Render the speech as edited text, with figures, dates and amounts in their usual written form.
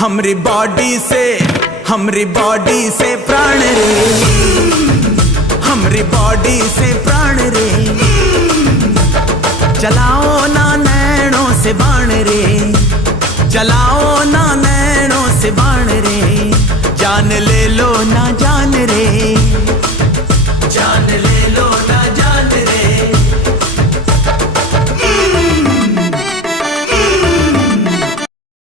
हमरी बॉडी से प्राण रे, हमरी बॉडी से प्राण रे। चलाओ ना नैनों से बाण रे, चलाओ ना नैनों से बाण रे। जान ले लो ना जान रे, जान ले लो